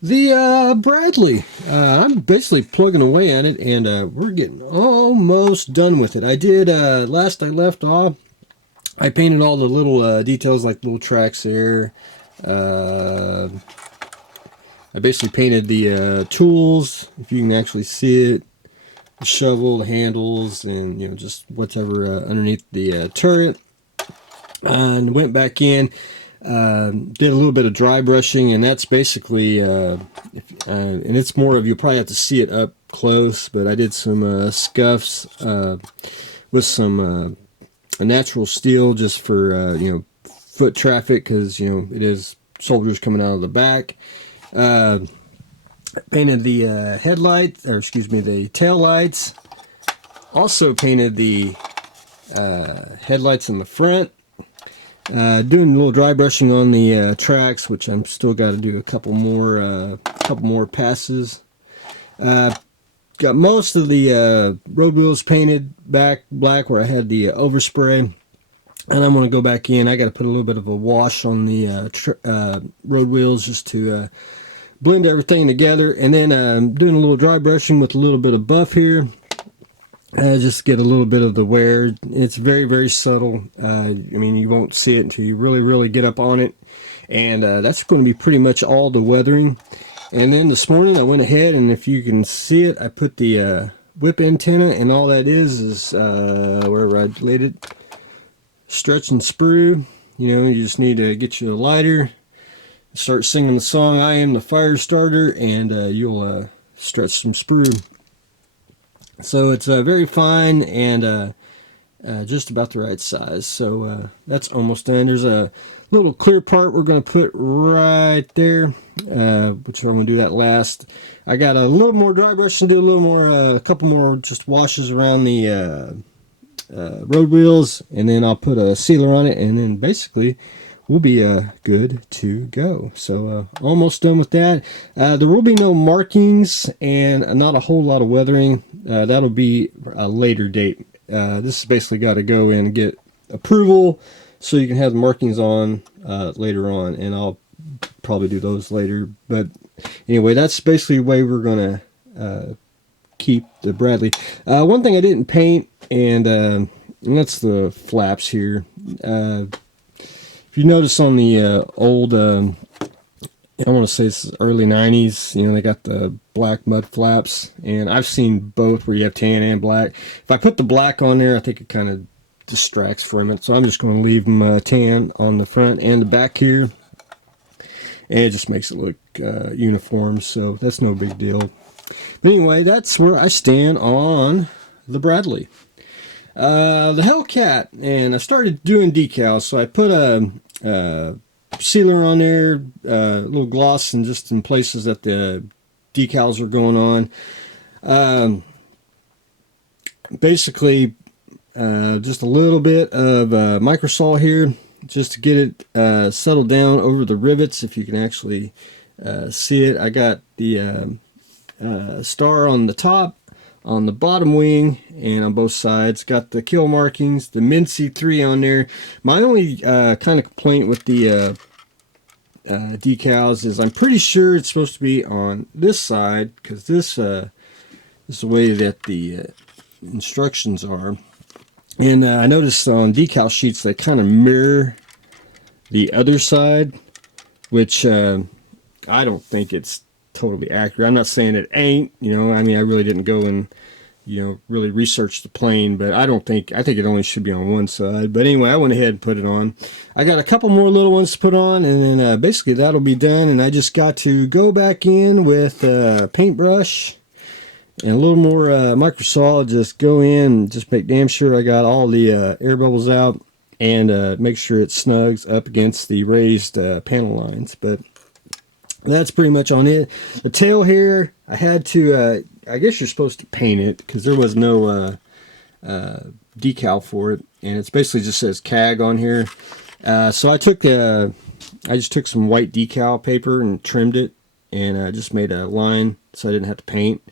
The Bradley, I'm basically plugging away at it, and we're getting almost done with it. I did, last I left off, I painted all the little details like little tracks there. Uh, I basically painted the tools, if you can actually see it, the shovel, the handles, and just whatever underneath the turret. And went back in, did a little bit of dry brushing, and that's basically, and it's more of, you'll probably have to see it up close, but I did some scuffs with some natural steel just for, foot traffic, because, it is soldiers coming out of the back. Uh, Painted the headlights, or excuse me, the tail lights. Also painted the headlights in the front. Doing a little dry brushing on the tracks, which I'm still got to do a couple more passes. Got most of the road wheels painted back black where I had the overspray, and I'm going to go back in. I got to put a little bit of a wash on the road wheels just to blend everything together, and then doing a little dry brushing with a little bit of buff here. Just get a little bit of the wear. It's very, very subtle. I mean, you won't see it until you really, really get up on it. And that's going to be pretty much all the weathering. And then this morning I went ahead, and if you can see it, I put the whip antenna, and all that is wherever I laid it, stretch and sprue. You just need to get you a lighter, start singing the song "I Am the Fire Starter," and you'll stretch some sprue. So it's very fine and just about the right size. So that's almost done. There's a little clear part we're going to put right there, which I'm going to do that last. I got a little more dry brush and do a little more, a couple more just washes around the road wheels, and then I'll put a sealer on it, and then basically we'll be good to go. So almost done with that. There will be no markings and not a whole lot of weathering. That'll be a later date. This has basically got to go in and get approval so you can have the markings on later on, and I'll probably do those later. But anyway, that's basically the way we're going to keep the Bradley. One thing I didn't paint, and that's the flaps here. If you notice on the old, I want to say it's early 90s, they got the black mud flaps, and I've seen both where you have tan and black. If I put the black on there, I think it kind of distracts from it, so I'm just going to leave them tan on the front and the back here, and it just makes it look uniform, so that's no big deal. But anyway, that's where I stand on the Bradley. The Hellcat, and I started doing decals, so I put a sealer on there, a little gloss, and just in places that the decals are going on. Basically, just a little bit of microsol here, just to get it settled down over the rivets, if you can actually see it. I got the star on the top, on the bottom wing, and on both sides. Got the kill markings, the Min C3 on there. My only kind of complaint with the decals is I'm pretty sure it's supposed to be on this side, because this is the way that the instructions are. And I noticed on decal sheets they kind of mirror the other side, which I don't think it's totally accurate. I'm not saying it ain't, I mean, I really didn't go and really research the plane, but I think it only should be on one side. But anyway, I went ahead and put it on. I got a couple more little ones to put on, and then basically that'll be done, and I just got to go back in with a paintbrush and a little more microsol. Just go in and just make damn sure I got all the air bubbles out, and make sure it snugs up against the raised panel lines. But that's pretty much on it. The tail here, I had to, I guess you're supposed to paint it, because there was no decal for it, and it's basically just says CAG on here. So I just took some white decal paper and trimmed it, and just made a line so I didn't have to paint,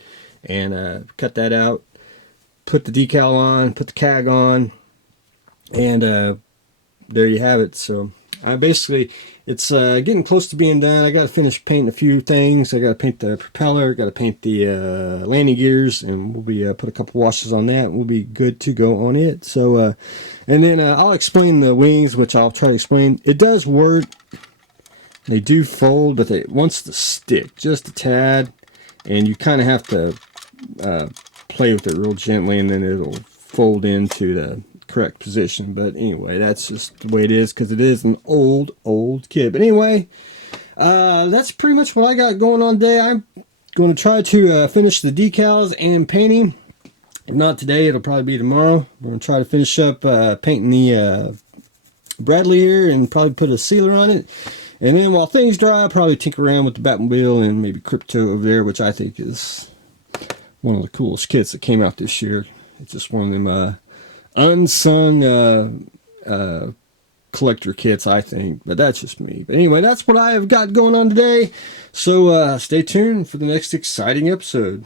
and cut that out, put the decal on, put the CAG on, and there you have it. So I basically, It's getting close to being done. I got to finish painting a few things. I got to paint the propeller, got to paint the landing gears, and we'll be put a couple washes on that. We'll be good to go on it. So, and then I'll explain the wings, which I'll try to explain. It does work. They do fold, but it wants to stick just a tad, and you kind of have to play with it real gently, and then it'll fold into the correct position. But anyway, that's just the way it is, because it is an old kit. But anyway, that's pretty much what I got going on today. I'm going to try to finish the decals and painting. If not today, it'll probably be tomorrow. We're going to try to finish up painting the Bradley here and probably put a sealer on it. And then while things dry, I'll probably tinker around with the Batmobile and maybe Crypto over there, which I think is one of the coolest kits that came out this year. It's just one of them unsung collector kits, I think. But that's just me. But anyway, that's what I have got going on today. So stay tuned for the next exciting episode.